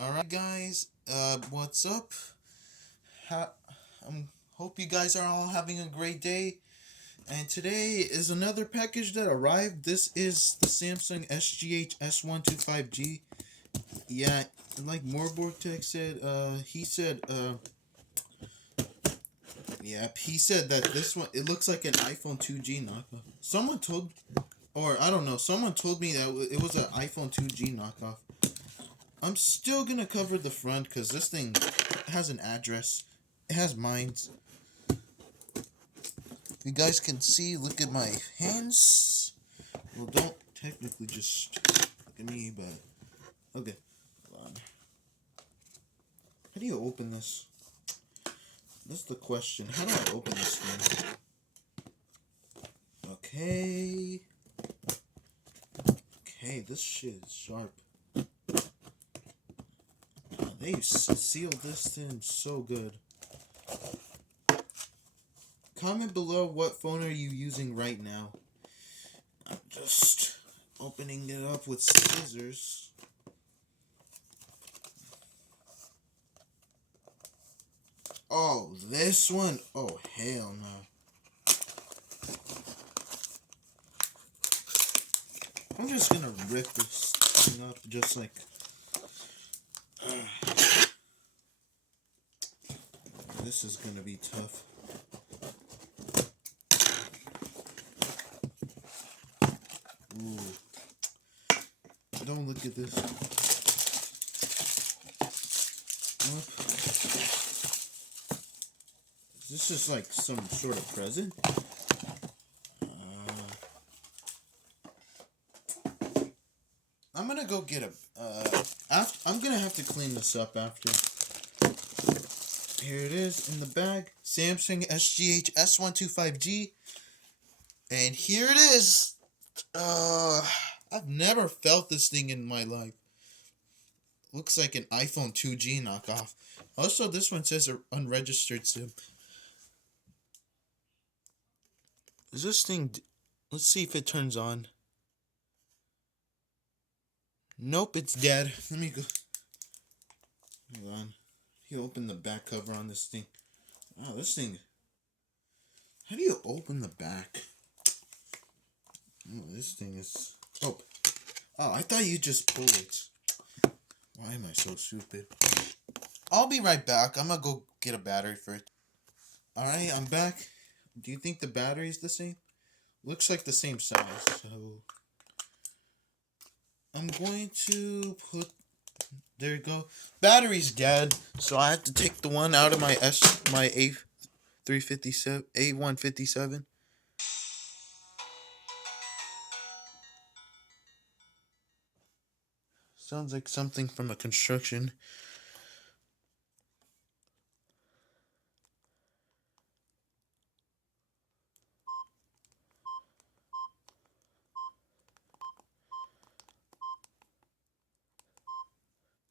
Alright guys, what's up? Ha Hope you guys are all having a great day. And today is another package that arrived. This is the Samsung SGH-S125G. Yeah, like Morborg said, he said that this one, it looks like an iPhone 2G knockoff. Someone told me that it was an iPhone 2G knockoff. I'm still gonna cover the front because this thing has an address. It has mines. You guys can see, look at my hands. Well, don't technically just look at me, but okay. Hold on. How do you open this? That's the question. How do I open this thing? Okay. Okay, this shit is sharp. They sealed this thing so good. Comment below what phone are you using right now. I'm just opening it up with scissors. Oh, this one? Oh, hell no. I'm just gonna rip this thing up just like... This is gonna be tough. Ooh. Don't look at this. Is this just like some sort of present? I'm gonna go get a... I'm gonna have to clean this up after. Here it is in the bag. Samsung SGH-S125G. And here it is. I've never felt this thing in my life. Looks like an iPhone 2G knockoff. Also, this one says unregistered SIM. Is this thing... Let's see if it turns on. Nope, it's dead. Let me go... Hold on. You open the back cover on this thing. Wow, this thing... How do you open the back? Oh, this thing is... Oh, I thought you just pull it. Why am I so stupid? I'll be right back. I'm gonna go get a battery for it. Alright, I'm back. Do you think the battery is the same? Looks like the same size, so... I'm going to put... There you go. Battery's dead, so I have to take the one out of my A357, A157. Sounds like something from a construction.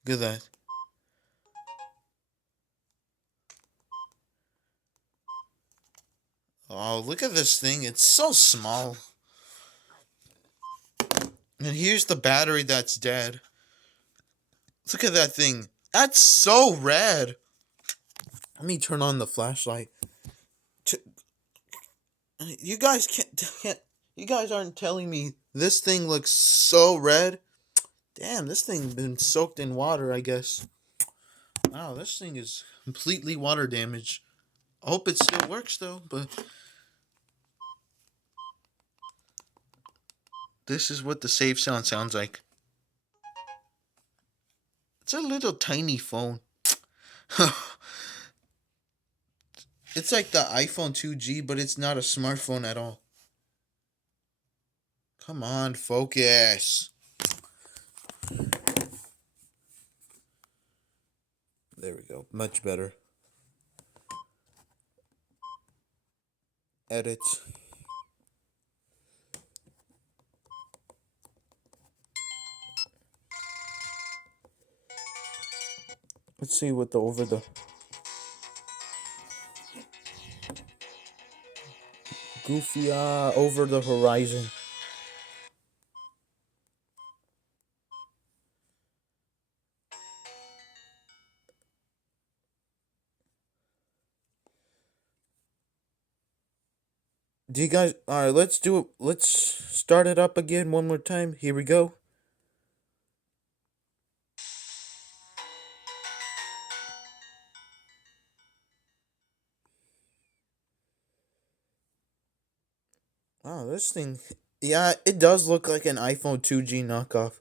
Look at that. Oh, look at this thing. It's so small. And here's the battery that's dead. Look at that thing. That's so red. Let me turn on the flashlight. You guys can't. You guys aren't telling me this thing looks so red. Damn, this thing's been soaked in water, I guess. Wow, this thing is completely water damaged. I hope it still works though, but this is what the save sound sounds like. It's a little tiny phone. It's like the iPhone 2G, but it's not a smartphone at all. Come on, focus. There we go. Much better. Edit. Let's see what the over the goofy over the horizon. Do you guys? All right, let's do it. Let's start it up again one more time. Here we go. Wow, this thing. Yeah, it does look like an iPhone 2G knockoff.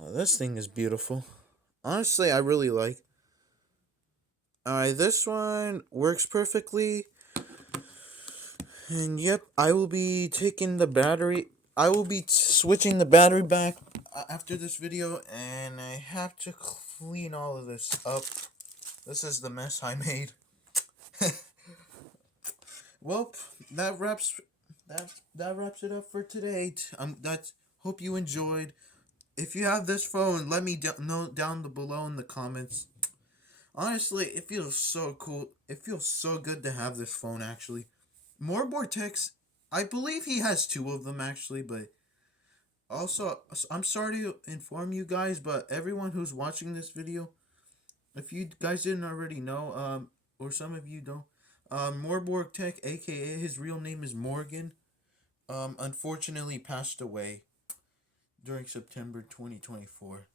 Oh, this thing is beautiful. Honestly, I really like. Alright, this one works perfectly. And yep, I will be taking the battery. I will be switching the battery back after this video. And I have to clean all of this up. This is the mess I made. Well, that wraps it up for today. That's hope you enjoyed. If you have this phone, let me know down below in the comments. Honestly, it feels so cool. It feels so good to have this phone, actually. More Vortex, I believe he has two of them, actually, but also, I'm sorry to inform you guys, but everyone who's watching this video, if you guys didn't already know, or some of you don't, Morborg Tech, aka his real name is Morgan, unfortunately passed away during September 2024.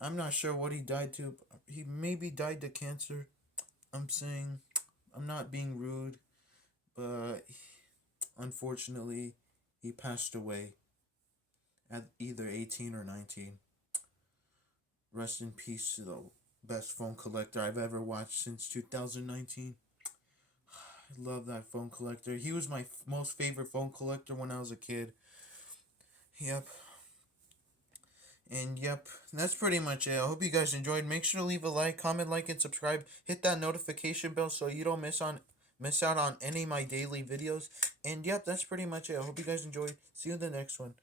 I'm not sure what he died to. He maybe died to cancer. I'm not being rude, but unfortunately, he passed away at either 18 or 19. Rest in peace to the best phone collector I've ever watched since 2019. I love that phone collector. He was my most favorite phone collector when I was a kid. Yep. And yep, that's pretty much it. I hope you guys enjoyed. Make sure to leave a like, comment, like, and subscribe. Hit that notification bell so you don't miss out on any of my daily videos. And yep, that's pretty much it. I hope you guys enjoyed. See you in the next one.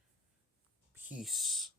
Peace.